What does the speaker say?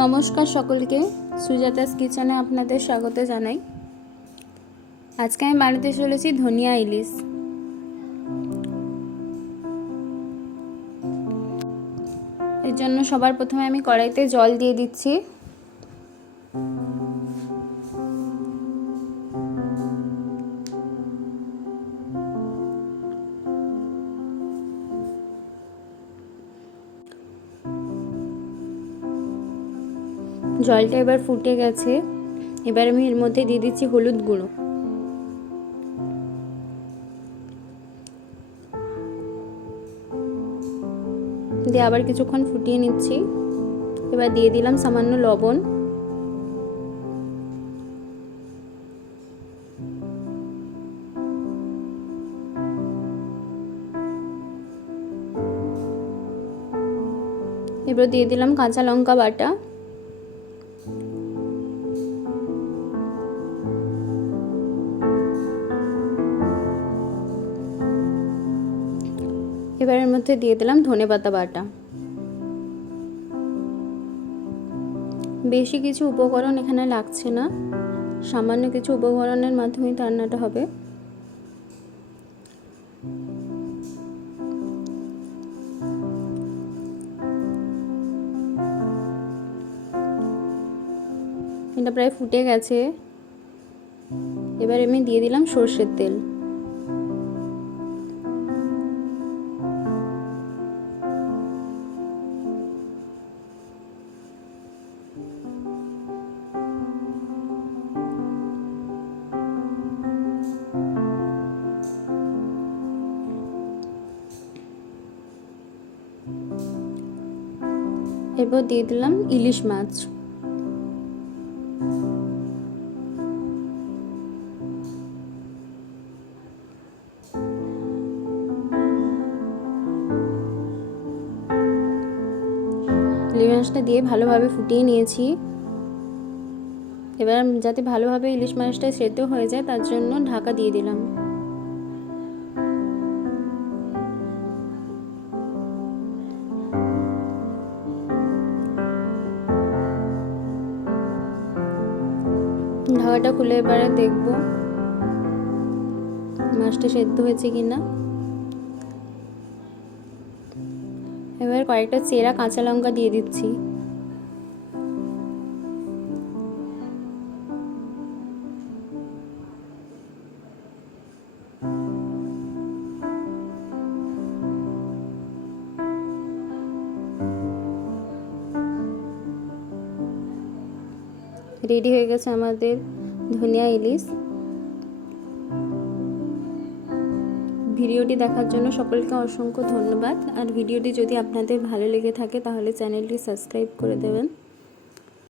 নমস্কার সকলকে, সুজাতাস কিচেনে আপনাদের স্বাগত জানাই। আজকে আমি বানাতে চলেছি ধনিয়া ইলিশ। এর জন্য সবার প্রথমে আমি কড়াইতে জল দিয়ে দিচ্ছি। জলটা এবার ফুটে গেছে। এবার আমি এর মধ্যে দিয়ে দিচ্ছি হলুদ গুঁড়ো, দিয়ে আবার কিছুক্ষণ ফুটিয়ে নিচ্ছি। এবার দিয়ে দিলাম সামান্য লবণ, এবার দিয়ে দিলাম কাঁচা লঙ্কা বাটা, এবার এর মধ্যে দিয়ে দিলাম ধনেপাতা বাটা। বেশি কিছু উপকরণ এখানে লাগছে না, সামান্য কিছু উপকরণের মাধ্যমেই রান্নাটা হবে। এটা প্রায় ফুটে গেছে। এবার আমি দিয়ে দিলাম সর্ষের তেল। এরপর দিয়ে দিলাম ইলিশ মাছ। ইলিশ মাছটা দিয়ে ভালোভাবে ফুটিয়ে নিয়েছি। এবার যাতে ভালোভাবে ইলিশ মাছটা সেদ্ধ হয়ে যায় তার জন্য ঢাকা দিয়ে দিলাম। ঢাকাটা খুলে এবারে দেখব মাছটা সেদ্ধ হয়েছে কিনা। এবার কয়েকটা চেরা কাঁচা লঙ্কা দিয়ে দিচ্ছি। রেডি হয়ে গেছে আমাদের ধনিয়া ইলিশ। ভিডিওটি দেখার জন্য সকলকে অসংখ্য ধন্যবাদ। আর ভিডিওটি যদি আপনাদের ভালো লেগে থাকে তাহলে চ্যানেলটি সাবস্ক্রাইব করে দেবেন।